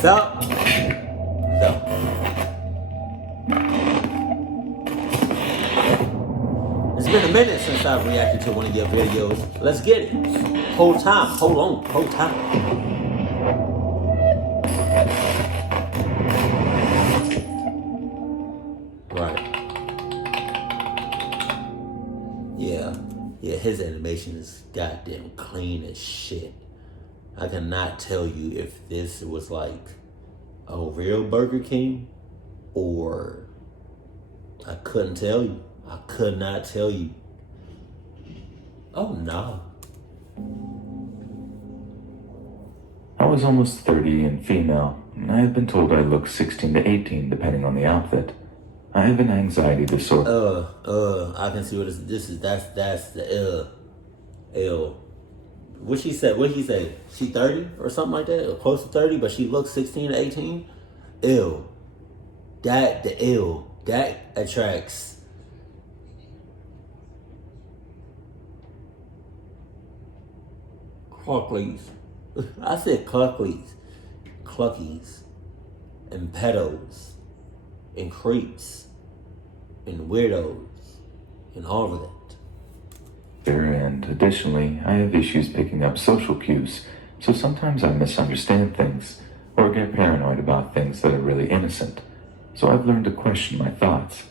Sup? So, it's been a minute since I've reacted to one of your videos. Let's get it. Hold time. Hold on. Hold time. Right. Yeah. Yeah, his animation is goddamn clean as shit. I cannot tell you if this was like a real Burger King or I couldn't tell you. I could not tell you. Oh no. I was almost 30 and female, and I have been told I look 16 to 18 depending on the outfit. I have an anxiety disorder. I can see what this is. That's the L. What she said? What he say? She 30 or something like that, or close to 30, but she looks 16 to 18. Ill. The ill that attracts. Cluckies. I said cluckies, and pedos, and creeps, and weirdos, and all of that. And additionally, I have issues picking up social cues, so sometimes I misunderstand things or get paranoid about things that are really innocent. So I've learned to question my thoughts.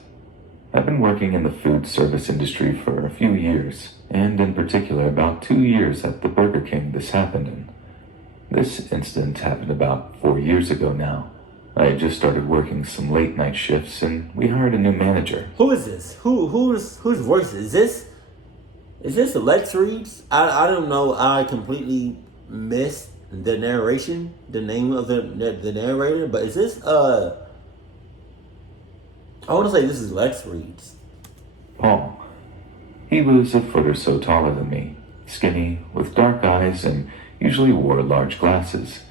I've been working in the food service industry for a few years, and in particular about 2 years at the Burger King this happened in. This incident happened about 4 years ago now. I had just started working some late night shifts and we hired a new manager. Who is this? Whose voice is this? Is this Lex Reeves? I don't know. I completely missed the narration, the name of the narrator. But is this I want to say this is Lex Reeves. Paul. He was a foot or so taller than me, skinny, with dark eyes, and usually wore large glasses.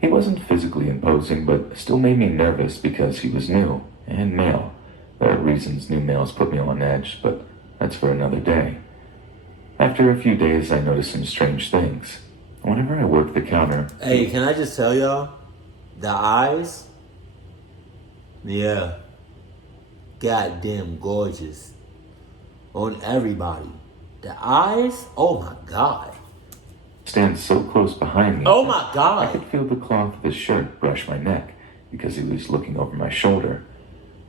He wasn't physically imposing, but still made me nervous because he was new and male. There are reasons new males put me on edge, but that's for another day. After a few days, I noticed some strange things. Whenever I worked the counter... Hey, can I just tell y'all? The eyes? Yeah. Goddamn gorgeous. On everybody. The eyes? Oh my God. Stands so close behind me. Oh my God. I could feel the cloth of his shirt brush my neck because he was looking over my shoulder.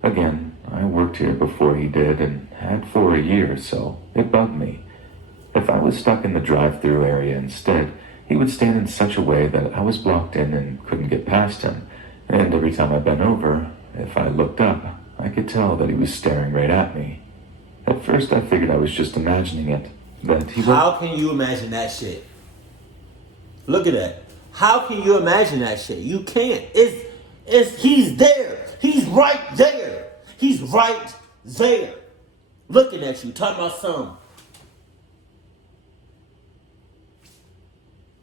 Again, I worked here before he did and had for a year, so it bugged me. If I was stuck in the drive-thru area instead, he would stand in such a way that I was blocked in and couldn't get past him. And every time I bent over, if I looked up, I could tell that he was staring right at me. At first I figured I was just imagining it, that he How can you imagine that shit? Look at that. How can you imagine that shit? You can't. He's there. He's right there. He's right there. Looking at you, talking about something.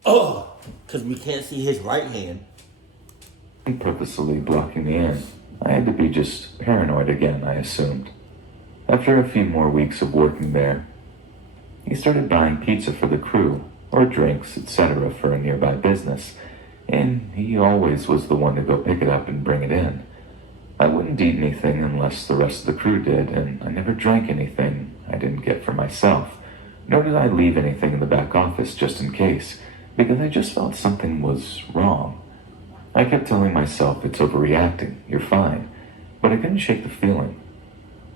Oh, because we can't see his right hand. purposely blocking me in. I had to be just paranoid again, I assumed. After a few more weeks of working there, he started buying pizza for the crew, or drinks, etc. for a nearby business, and he always was the one to go pick it up and bring it in. I wouldn't eat anything unless the rest of the crew did, and I never drank anything I didn't get for myself, nor did I leave anything in the back office just in case, because I just felt something was wrong. I kept telling myself it's overreacting, you're fine, but I couldn't shake the feeling.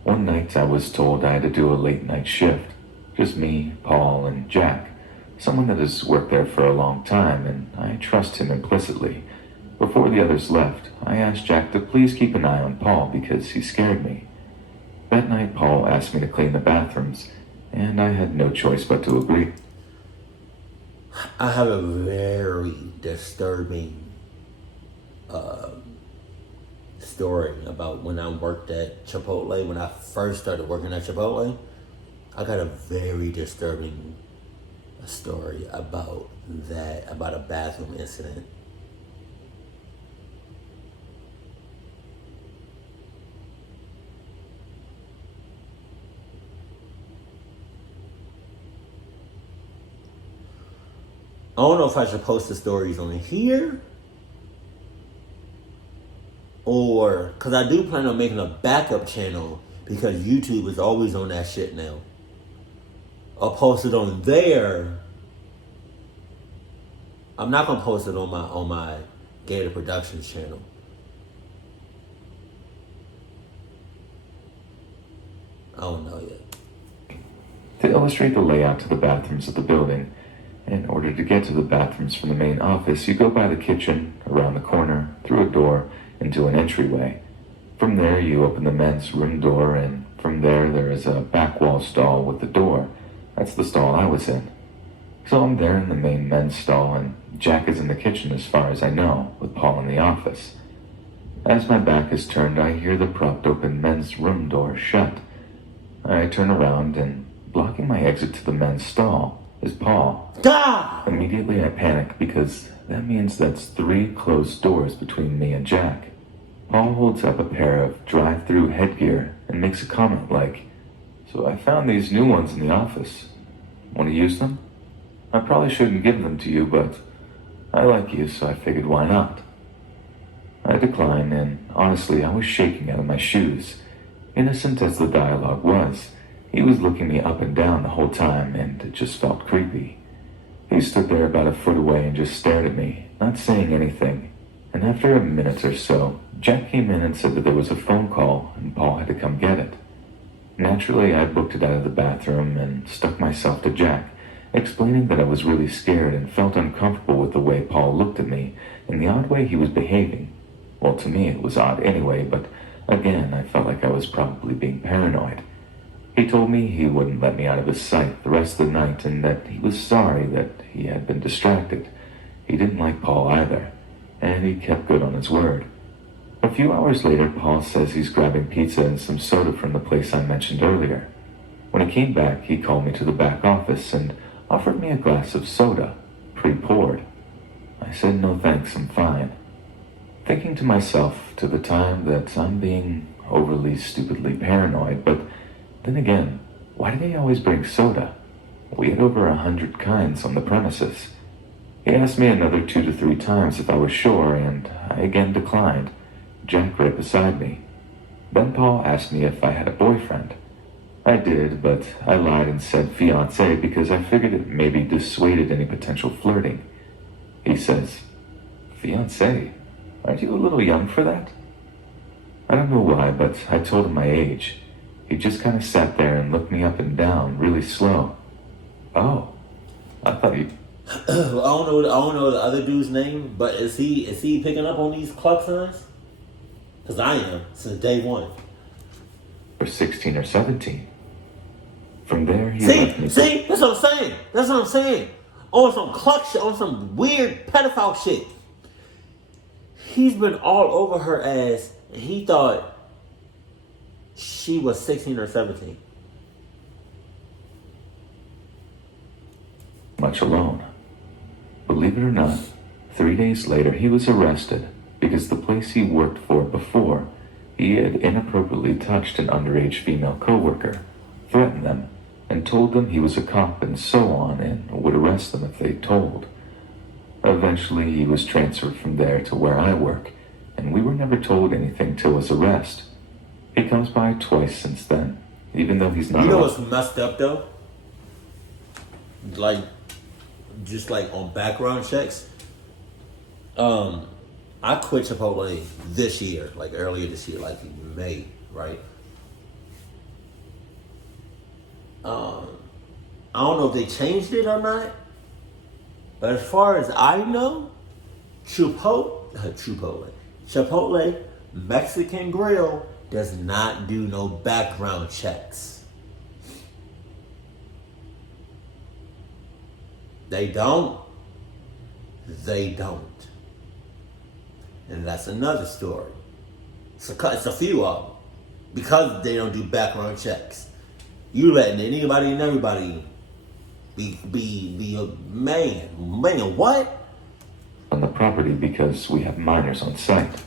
One night I was told I had to do a late night shift, just me, Paul, and Jack, someone that has worked there for a long time, and I trust him implicitly. Before the others left, I asked Jack to please keep an eye on Paul because he scared me. That night, Paul asked me to clean the bathrooms, and I had no choice but to agree. I have a very disturbing story about when I worked at Chipotle. When I first started working at Chipotle, I got a very disturbing story about that, about a bathroom incident. I don't know if I should post the stories on here for, because I do plan on making a backup channel because YouTube is always on that shit now. I'll post it on there. I'm not gonna post it on my Gator Productions channel. I don't know yet. To illustrate the layout to the bathrooms of the building, in order to get to the bathrooms from the main office, you go by the kitchen, around the corner, through a door, into an entryway. From there, you open the men's room door, and from there is a back wall stall with the door. That's the stall I was in. So I'm there in the main men's stall, and Jack is in the kitchen as far as I know, with Paul in the office. As my back is turned, I hear the propped open men's room door shut. I turn around, and blocking my exit to the men's stall is Paul. Ah! Immediately I panic because that means that's 3 closed doors between me and Jack. Paul holds up a pair of drive-through headgear and makes a comment like, "So I found these new ones in the office. Want to use them? I probably shouldn't give them to you, but I like you, so I figured why not?" I decline, and honestly, I was shaking out of my shoes. Innocent as the dialogue was, he was looking me up and down the whole time, and it just felt creepy. He stood there about a foot away and just stared at me, not saying anything. And after a minute or so, Jack came in and said that there was a phone call and Paul had to come get it. Naturally, I booked it out of the bathroom and stuck myself to Jack, explaining that I was really scared and felt uncomfortable with the way Paul looked at me and the odd way he was behaving. Well, to me it was odd anyway, but again, I felt like I was probably being paranoid. He told me he wouldn't let me out of his sight the rest of the night and that he was sorry that he had been distracted. He didn't like Paul either, and he kept good on his word. A few hours later, Paul says he's grabbing pizza and some soda from the place I mentioned earlier. When he came back, he called me to the back office and offered me a glass of soda, pre-poured. I said no thanks, I'm fine. Thinking to myself to the time that I'm being overly stupidly paranoid, but then again, why do they always bring soda? We had over 100 kinds on the premises. He asked me another 2 to 3 times if I was sure, and I again declined. Jack right beside me. Then Paul asked me if I had a boyfriend. I did, but I lied and said fiancé because I figured it maybe dissuaded any potential flirting. He says, "Fiancé? Aren't you a little young for that?" I don't know why, but I told him my age. He just kind of sat there and looked me up and down, really slow. "Oh, I thought you..." I don't know the other dude's name, but is he picking up on these clock signs? Because I am, since day one. "Or 16 or 17. From there, he left me. See, that's what I'm saying. On some cluck shit, on some weird pedophile shit. He's been all over her ass, and he thought she was 16 or 17. Much alone. Believe it or not, 3 days later, he was arrested because the place he worked for before, he had inappropriately touched an underage female coworker, threatened them, and told them he was a cop and so on, and would arrest them if they told. Eventually, he was transferred from there to where I work, and we were never told anything till his arrest. He comes by twice since then, even though he's not... You know what's messed up, though? Just on background checks. I quit Chipotle this year, earlier this year, in May, right? I don't know if they changed it or not, but as far as I know, Chipotle Mexican Grill does not do no background checks. They don't. And that's another story. It's a few of them. Because they don't do background checks. You letting anybody and everybody be a man. Man, what? On the property because we have minors on site.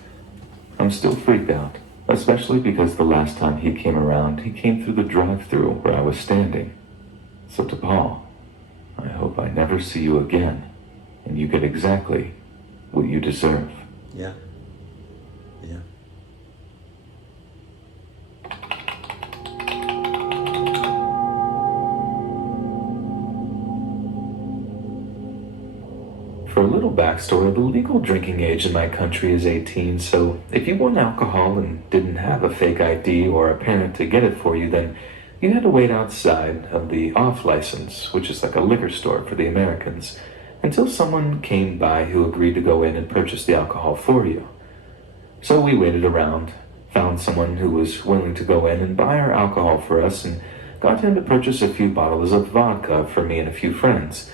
I'm still freaked out, especially because the last time he came around, he came through the drive-thru where I was standing. So to Paul, I hope I never see you again, and you get exactly what you deserve. Yeah. little backstory. The legal drinking age in my country is 18, so if you want alcohol and didn't have a fake ID or a parent to get it for you, then you had to wait outside of the off license, which is like a liquor store for the Americans, until someone came by who agreed to go in and purchase the alcohol for you. So we waited around, found someone who was willing to go in and buy our alcohol for us, and got him to purchase a few bottles of vodka for me and a few friends,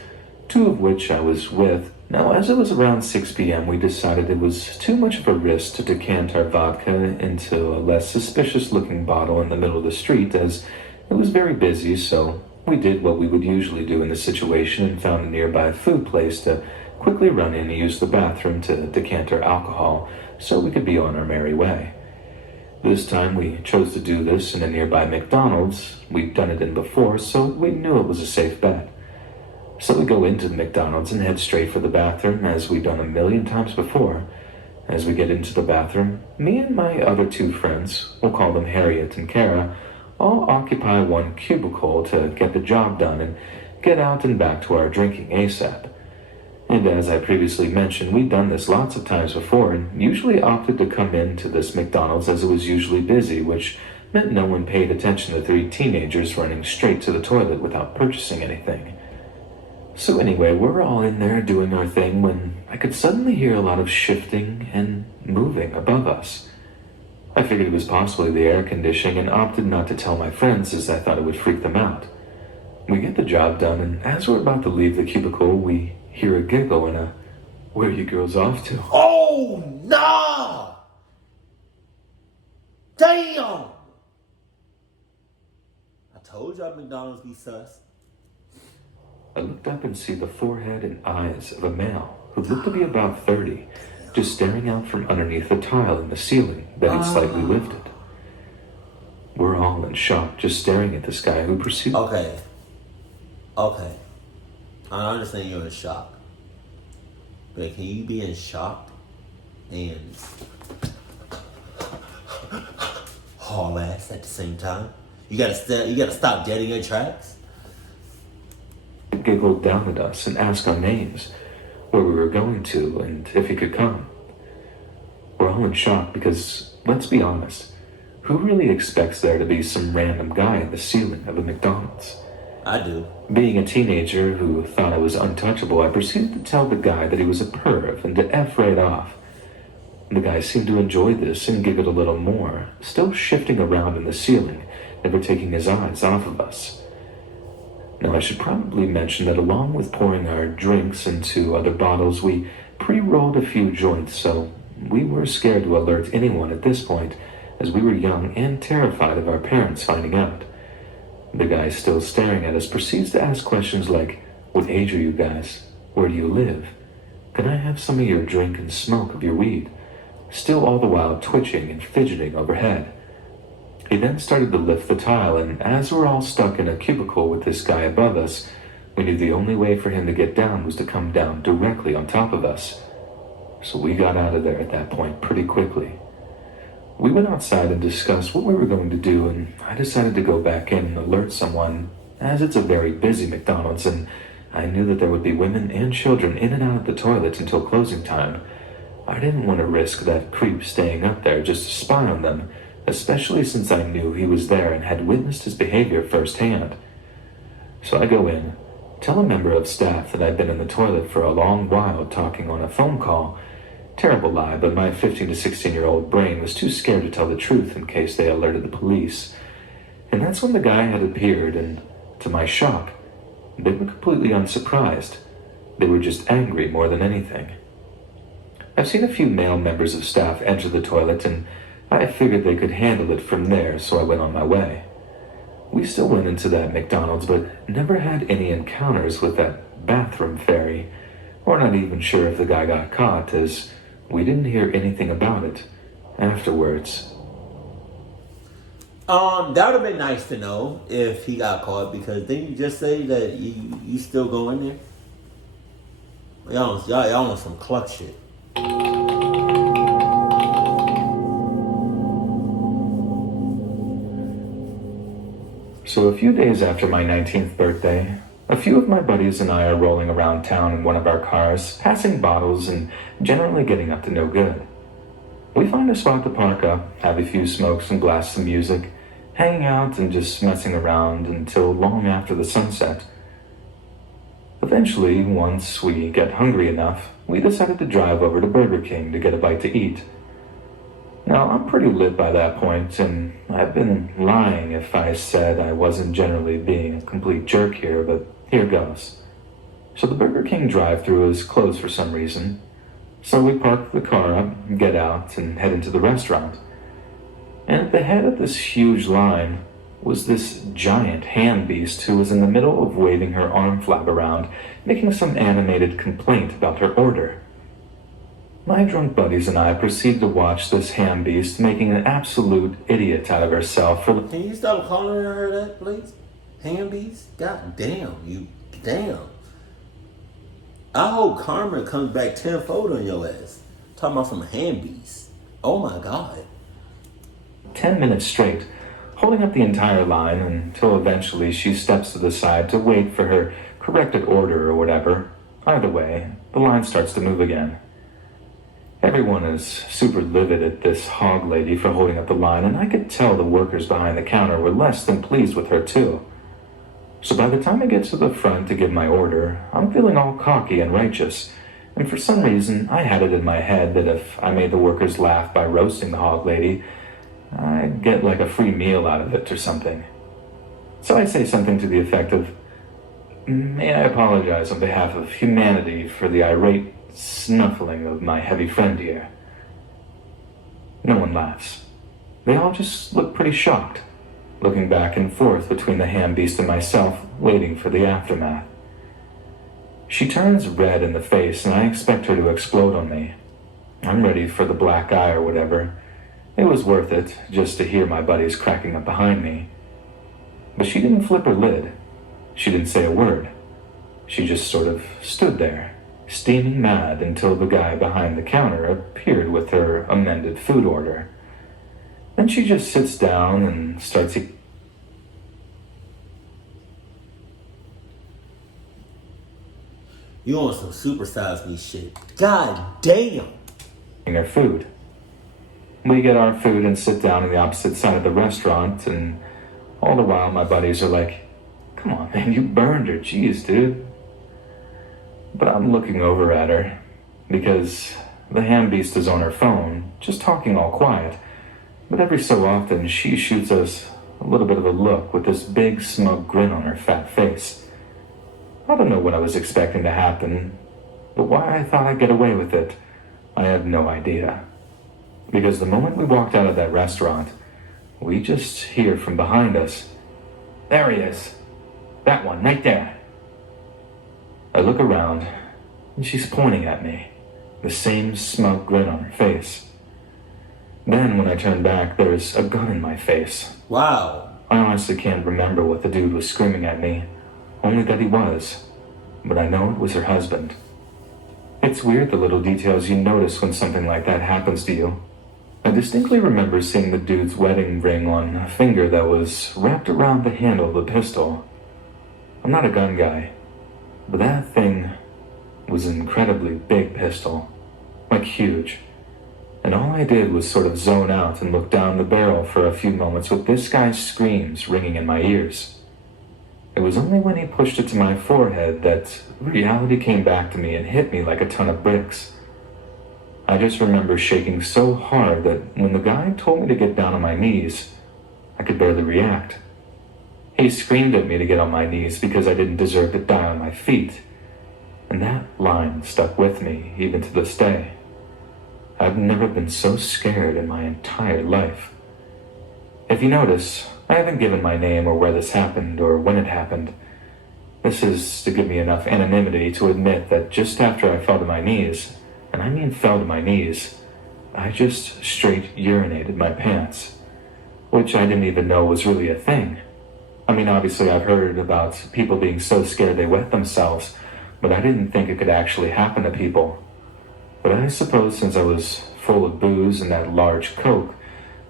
two of which I was with. Now, as it was around 6 p.m., we decided it was too much of a risk to decant our vodka into a less suspicious-looking bottle in the middle of the street, as it was very busy, so we did what we would usually do in this situation and found a nearby food place to quickly run in and use the bathroom to decant our alcohol so we could be on our merry way. This time we chose to do this in a nearby Mcdonald's. We'd done it in before, so we knew it was a safe bet. So we go into the McDonald's and head straight for the bathroom, as we'd done a million times before. As we get into the bathroom, me and my other two friends, we'll call them Harriet and Kara, all occupy one cubicle to get the job done and get out and back to our drinking ASAP. And as I previously mentioned, we'd done this lots of times before and usually opted to come into this McDonald's as it was usually busy, which meant no one paid attention to three teenagers running straight to the toilet without purchasing anything. So anyway, we're all in there doing our thing when I could suddenly hear a lot of shifting and moving above us. I figured it was possibly the air conditioning and opted not to tell my friends as I thought it would freak them out. We get the job done, and as we're about to leave the cubicle, we hear a giggle and a, "Where are you girls off to?" Oh, nah! Damn! I told y'all McDonald's be sus. I looked up and see the forehead and eyes of a male who looked to be about 30, just staring out from underneath the tile in the ceiling that he'd slightly lifted. We're all in shock, just staring at this guy who proceeded. Okay. I understand you're in shock. But can you be in shock and haul ass at the same time? You gotta stop dead in your tracks? Giggled down at us and asked our names, where we were going to, and if he could come. We're all in shock because, let's be honest, who really expects there to be some random guy in the ceiling of a McDonald's? I do. Being a teenager who thought I was untouchable, I proceeded to tell the guy that he was a perv and to F right off. The guy seemed to enjoy this and giggled a little more, still shifting around in the ceiling, never taking his eyes off of us. Now, I should probably mention that along with pouring our drinks into other bottles, we pre-rolled a few joints, so we were scared to alert anyone at this point, as we were young and terrified of our parents finding out. The guy, still staring at us, proceeds to ask questions like, "What age are you guys? Where do you live? Can I have some of your drink and smoke of your weed?" Still all the while twitching and fidgeting overhead. He then started to lift the tile, and as we're all stuck in a cubicle with this guy above us, we knew the only way for him to get down was to come down directly on top of us. So we got out of there at that point pretty quickly. We went outside and discussed what we were going to do, and I decided to go back in and alert someone, as it's a very busy McDonald's, and I knew that there would be women and children in and out of the toilets until closing time. I didn't want to risk that creep staying up there just to spy on them, especially since I knew he was there and had witnessed his behavior firsthand. So I go in, tell a member of staff that I'd been in the toilet for a long while talking on a phone call. Terrible lie, but my 15 to 16-year-old brain was too scared to tell the truth in case they alerted the police. And that's when the guy had appeared, and to my shock, they were completely unsurprised. They were just angry more than anything. I've seen a few male members of staff enter the toilet, and I figured they could handle it from there, so I went on my way. We still went into that McDonald's, but never had any encounters with that bathroom fairy. Or not even sure if the guy got caught, as we didn't hear anything about it afterwards. That would have been nice to know if he got caught, because didn't you just say that you still go in there? Y'all want some cluck shit. So a few days after my 19th birthday, A few of my buddies and I are rolling around town in one of our cars, passing bottles and generally getting up to no good. We find a spot to park up, have a few smokes and blasts of music, hanging out and just messing around until long after the sunset. Eventually, once we get hungry enough, we decided to drive over to Burger King to get a bite to eat. Now, I'm pretty lit by that point, and I've been lying if I said I wasn't generally being a complete jerk here, but here goes. So the Burger King drive-thru is closed for some reason, so we park the car up, get out, and head into the restaurant. And at the head of this huge line was this giant hand beast who was in the middle of waving her arm flap around, making some animated complaint about her order. My drunk buddies and I proceeded to watch this ham beast making an absolute idiot out of herself for... Can you stop calling her that, please? Ham beast? God damn, you damn. I hope karma comes back tenfold on your ass. Talking about some ham beast. Oh my God. 10 minutes straight, holding up the entire line until eventually she steps to the side to wait for her corrected order or whatever. Either way, the line starts to move again. Everyone is super livid at this hog lady for holding up the line, and I could tell the workers behind the counter were less than pleased with her too. So by the time I get to the front to give my order, I'm feeling all cocky and righteous, and for some reason I had it in my head that if I made the workers laugh by roasting the hog lady, I'd get like a free meal out of it or something. So I say something to the effect of, "May I apologize on behalf of humanity for the irate snuffling of my heavy friend here." No one laughs. They all just look pretty shocked, looking back and forth between the ham beast and myself, waiting for the aftermath. She turns red in the face, and I expect her to explode on me. I'm ready for the black eye or whatever. It was worth it, just to hear my buddies cracking up behind me. But she didn't flip her lid. She didn't say a word. She just sort of stood there, steaming mad until the guy behind the counter appeared with her amended food order. Then she just sits down and starts You on some supersize me shit. God damn. eating her food. We get our food and sit down on the opposite side of the restaurant, and all the while my buddies are like, "Come on, man, you burned her. Jeez, dude." But I'm looking over at her because the ham beast is on her phone, just talking all quiet. But every so often she shoots us a little bit of a look with this big smug grin on her fat face. I don't know what I was expecting to happen, but why I thought I'd get away with it, I have no idea. Because the moment we walked out of that restaurant, we just hear from behind us, "There he is. That one, right there." I look around, and she's pointing at me, the same smug grin on her face. Then, when I turn back, there's a gun in my face. Wow. I honestly can't remember what the dude was screaming at me, only that he was. But I know it was her husband. It's weird the little details you notice when something like that happens to you. I distinctly remember seeing the dude's wedding ring on a finger that was wrapped around the handle of the pistol. I'm not a gun guy, but that thing was an incredibly big pistol, like huge. And all I did was sort of zone out and look down the barrel for a few moments with this guy's screams ringing in my ears. It was only when he pushed it to my forehead that reality came back to me and hit me like a ton of bricks. I just remember shaking so hard that when the guy told me to get down on my knees, I could barely react. He screamed at me to get on my knees because I didn't deserve to die on my feet. And that line stuck with me even to this day. I've never been so scared in my entire life. If you notice, I haven't given my name or where this happened or when it happened. This is to give me enough anonymity to admit that just after I fell to my knees, and I mean fell to my knees, I just straight urinated my pants, which I didn't even know was really a thing. I mean, obviously I've heard about people being so scared they wet themselves, but I didn't think it could actually happen to people. But I suppose since I was full of booze and that large Coke,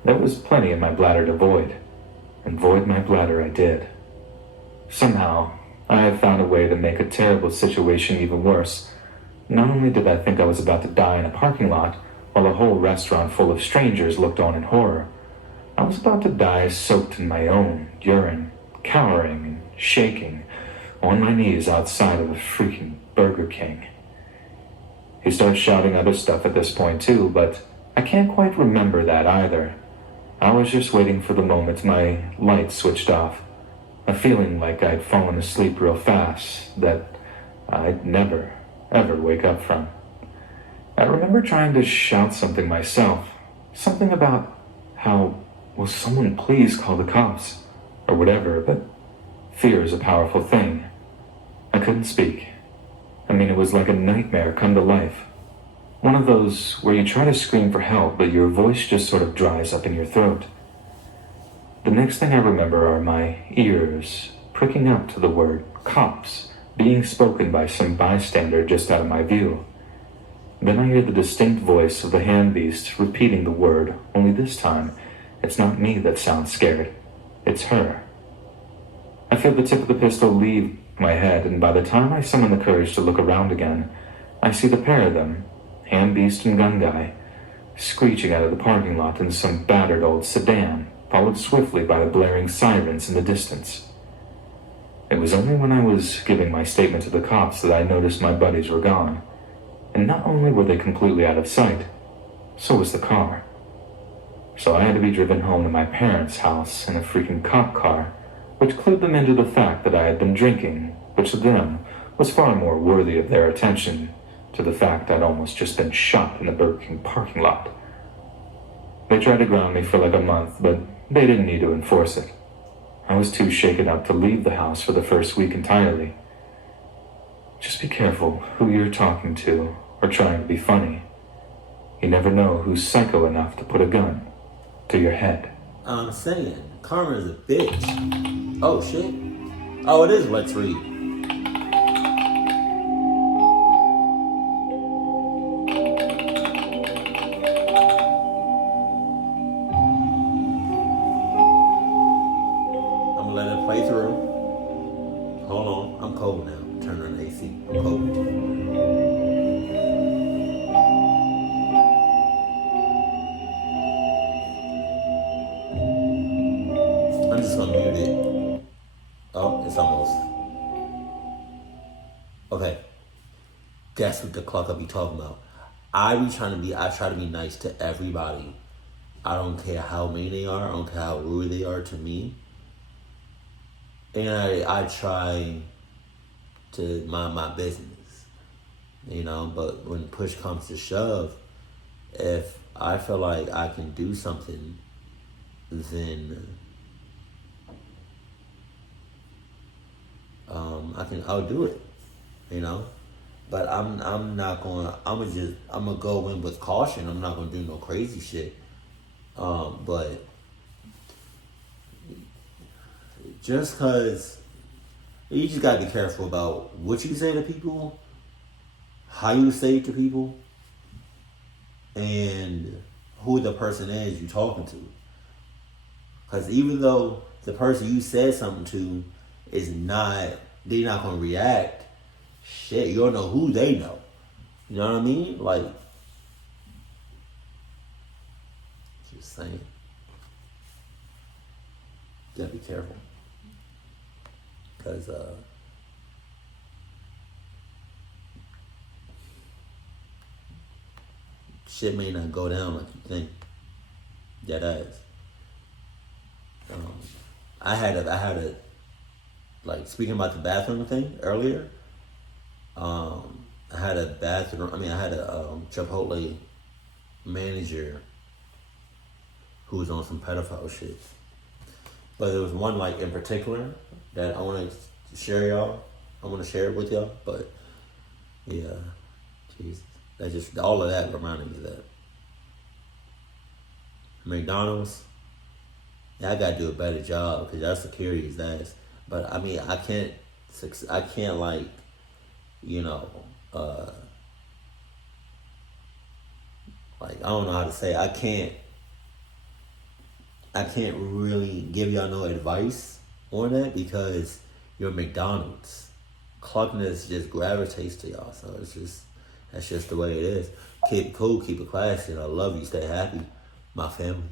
there was plenty in my bladder to void. And void my bladder I did. Somehow, I had found a way to make a terrible situation even worse. Not only did I think I was about to die in a parking lot, while a whole restaurant full of strangers looked on in horror, I was about to die soaked in my own urine, cowering and shaking, on my knees outside of a freaking Burger King. He starts shouting other stuff at this point too, but I can't quite remember that either. I was just waiting for the moment my light switched off, a feeling like I'd fallen asleep real fast that I'd never, ever wake up from. I remember trying to shout something myself, something about how, will someone please call the cops, or whatever, but fear is a powerful thing. I couldn't speak. I mean, it was like a nightmare come to life. One of those where you try to scream for help, but your voice just sort of dries up in your throat. The next thing I remember are my ears pricking up to the word cops being spoken by some bystander just out of my view. Then I hear the distinct voice of the hand beast repeating the word, only this time, it's not me that sounds scared. It's her. I feel the tip of the pistol leave my head, and by the time I summon the courage to look around again, I see the pair of them, hand beast and gun guy, screeching out of the parking lot in some battered old sedan, followed swiftly by the blaring sirens in the distance. It was only when I was giving my statement to the cops that I noticed my buddies were gone. And not only were they completely out of sight, so was the car. So I had to be driven home to my parents' house in a freaking cop car, which clued them into the fact that I had been drinking, which to them was far more worthy of their attention to the fact I'd almost just been shot in the Burger King parking lot. They tried to ground me for like a month, but they didn't need to enforce it. I was too shaken up to leave the house for the first week entirely. Just be careful who you're talking to or trying to be funny. You never know who's psycho enough to put a gun to your head. I'm saying, Karma's a bitch. Oh shit. Oh, it is Let's Read. I'm gonna let it play through. Hold on, I'm cold now. Turn on the AC. I'm cold. I'm just gonna mute it. Oh, it's almost. Okay. That's what the clock I be talking about. I try to be nice to everybody. I don't care how mean they are. I don't care how rude they are to me. And I try to mind my business. You know, but when push comes to shove, if I feel like I can do something, then I'll do it, you know. But I'm not gonna. I'm gonna go in with caution. I'm not gonna do no crazy shit. But just cause you just gotta be careful about what you say to people, how you say it to people, and who the person is you talking to. Cause even though the person you said something to is not, they're not gonna react. Shit, you don't know who they know. You know what I mean? Like, just saying. You gotta be careful. Cause shit may not go down like you think. That ass. I had a like, speaking about the bathroom thing earlier. I had a Chipotle manager who was on some pedophile shit. But there was one, like, in particular that I want to share y'all. I want to share it with y'all. But yeah, Jesus, that just, all of that reminded me of that. McDonald's. Yeah, I gotta do a better job because our security is ass. But I mean, I can't like, you know, like, I don't know how to say it. I can't really give y'all no advice on that because You're McDonald's. Clunkiness just gravitates to y'all. So that's just the way it is. Keep it cool, keep it classy, and I love you. Stay happy, my family.